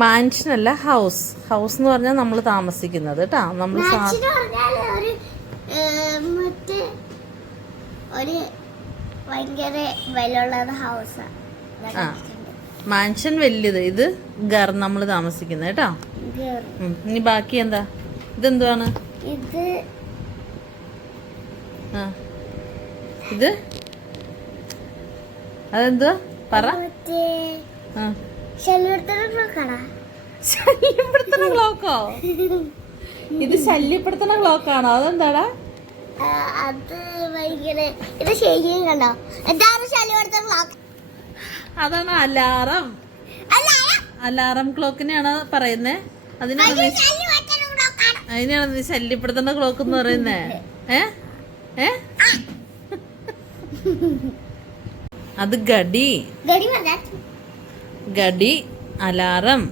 Mansion അല്ല, house. House എന്ന് പറഞ്ഞാൽ നമ്മൾ താമസിക്കുന്നത് കേട്ടാ. നമ്മൾ മാൻഷൻ വലിയത്, ഇത് ഗർ നമ്മൾ താമസിക്കുന്നത് കേട്ടാ. ഇനി ബാക്കി എന്താ? ഇതെന്താണ്? ഇത് അതെന്തുവാ പറ. ശല്യപ്പെടുത്തുന്ന ക്ലോക്കോ? ഇത് ശല്യപ്പെടുത്തുന്ന ക്ലോക്കാണോ? അതെന്താടാ? അതാണ് അലാറം. അലാറം ക്ലോക്കിനെയാണ് പറയുന്നേ. അതിനാണ് നീ ശല്യപ്പെടുത്തുന്ന ക്ലോക്ക് എന്ന് പറയുന്നേ. അത് ഗടി. ഗടി അലാറം.